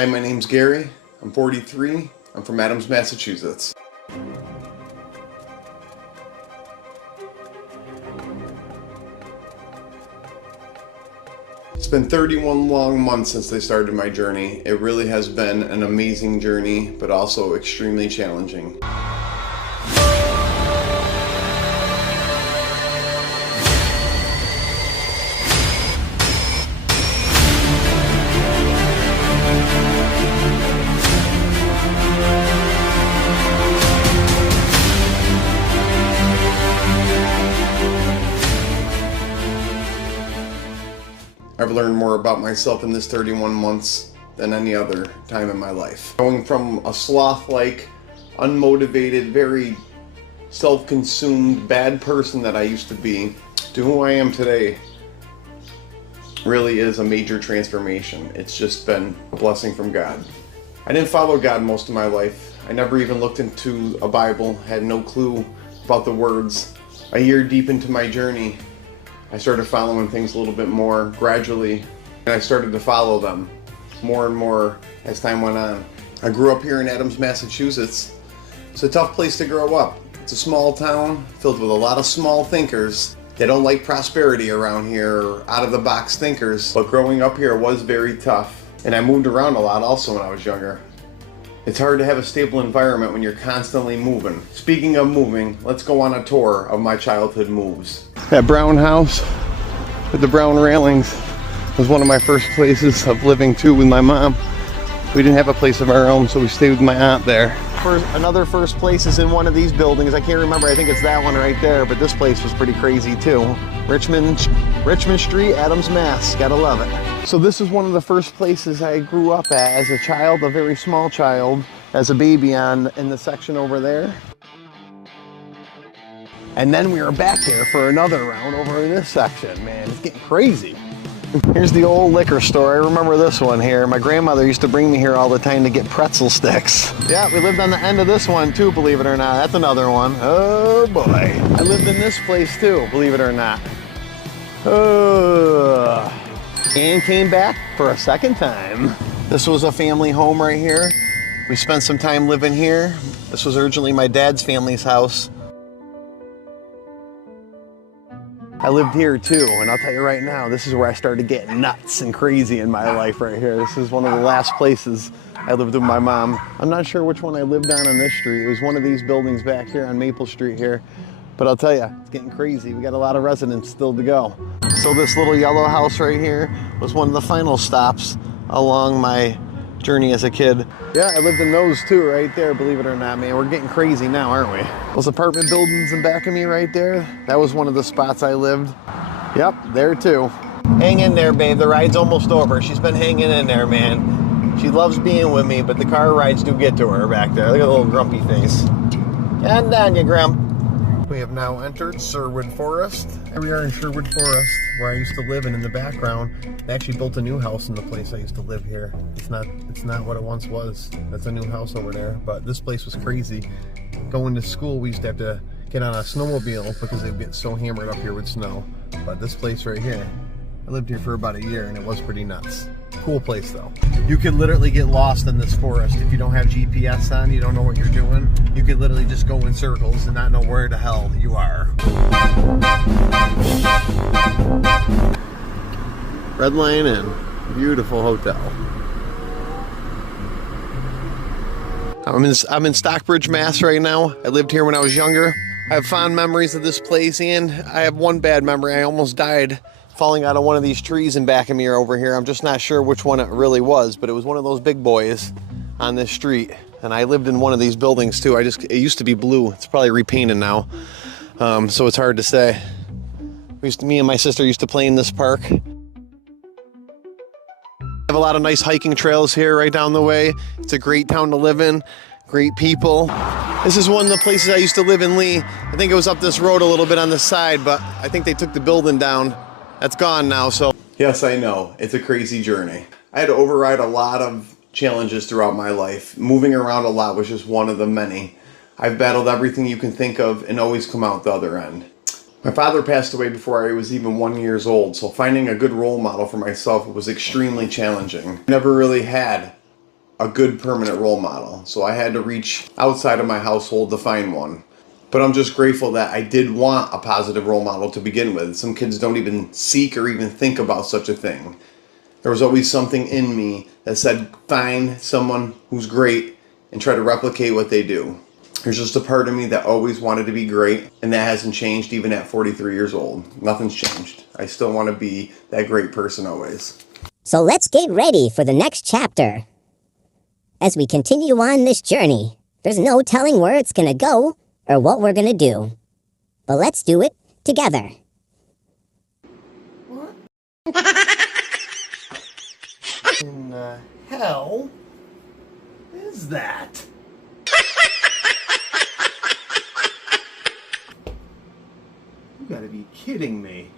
Hi, my name's Gary. I'm 43. I'm from Adams, Massachusetts. It's been 31 long months since I started my journey. It really has been an amazing journey, but also extremely challenging. I've learned more about myself in this 31 months than any other time in my life. Going from a sloth-like, unmotivated, very self-consumed, bad person that I used to be to who I am today really is a major transformation. It's just been a blessing from God. I didn't follow God most of my life. I never even looked into a Bible, had no clue about the words. A year deep into my journey, I started following things a little bit more gradually, and I started to follow them more and more as time went on. I grew up here in Adams, Massachusetts. It's a tough place to grow up. It's a small town filled with a lot of small thinkers. They don't like prosperity around here, or out-of-the-box thinkers, but growing up here was very tough. And I moved around a lot also when I was younger. It's hard to have a stable environment when you're constantly moving. Speaking of moving, let's go on a tour of my childhood moves. That brown house with the brown railings was one of my first places of living too with my mom. We didn't have a place of our own, so we stayed with my aunt there. Another first place is in one of these buildings. I can't remember, I think it's that one right there, but this place was pretty crazy too. Richmond Street, Adams, Mass. Gotta love it. So this is one of the first places I grew up at as a child, a very small child, as a baby in the section over there. And then we were back here for another round over in this section. Man, it's getting crazy. Here's the old liquor store. I remember this one here. My grandmother used to bring me here all the time to get pretzel sticks. Yeah, we lived on the end of this one too, believe it or not. That's another one. Oh boy. I lived in this place too, believe it or not. And came back for a second time. This was a family home right here. We spent some time living here. This was originally my dad's family's house. I lived here too, and I'll tell you right now, this is where I started getting nuts and crazy in my life right here. This is one of the last places I lived with my mom. I'm not sure which one I lived on this street. It was one of these buildings back here on Maple Street here. But I'll tell you, it's getting crazy. We got a lot of residents still to go. So this little yellow house right here was one of the final stops along my journey as a kid. Yeah, I lived in those too right there, believe it or not, man. We're getting crazy now, aren't we? Those apartment buildings in back of me right there, that was one of the spots I lived. Yep, there too. Hang in there, babe. The ride's almost over. She's been hanging in there, man. She loves being with me, but the car rides do get to her back there. Look at the little grumpy face. And down you grump. We have now entered Sherwood Forest. Here we are in Sherwood Forest, where I used to live, and in the background, they actually built a new house in the place I used to live here. It's not what it once was. That's a new house over there, but this place was crazy. Going to school, we used to have to get on a snowmobile because it would get so hammered up here with snow. But this place right here, I lived here for about a year, and it was pretty nuts. Cool place though. You could literally get lost in this forest if you don't have GPS on, you don't know what you're doing. You could literally just go in circles and not know where the hell you are. Red Lion Inn, beautiful hotel. I'm in Stockbridge, Mass right now. I lived here when I was younger. I have fond memories of this place, and I have one bad memory. I almost died falling out of one of these trees in back of me or over here. I'm just not sure which one it really was, but it was one of those big boys on this street. And I lived in one of these buildings too. It used to be blue. It's probably repainted now. So it's hard to say. Me and my sister used to play in this park. I have a lot of nice hiking trails here right down the way. It's a great town to live in. Great people. This is one of the places I used to live in Lee. I think it was up this road a little bit on the side, but I think they took the building down. That's gone now, so. Yes, I know. It's a crazy journey. I had to override a lot of challenges throughout my life. Moving around a lot was just one of the many. I've battled everything you can think of and always come out the other end. My father passed away before I was even 1 year old, so finding a good role model for myself was extremely challenging. I never really had a good permanent role model. So I had to reach outside of my household to find one. But I'm just grateful that I did want a positive role model to begin with. Some kids don't even seek or even think about such a thing. There was always something in me that said, find someone who's great and try to replicate what they do. There's just a part of me that always wanted to be great, and that hasn't changed even at 43 years old. Nothing's changed. I still want to be that great person always. So let's get ready for the next chapter. As we continue on this journey, there's no telling where it's gonna go or what we're gonna do. But let's do it together. What in the hell is that? You gotta be kidding me.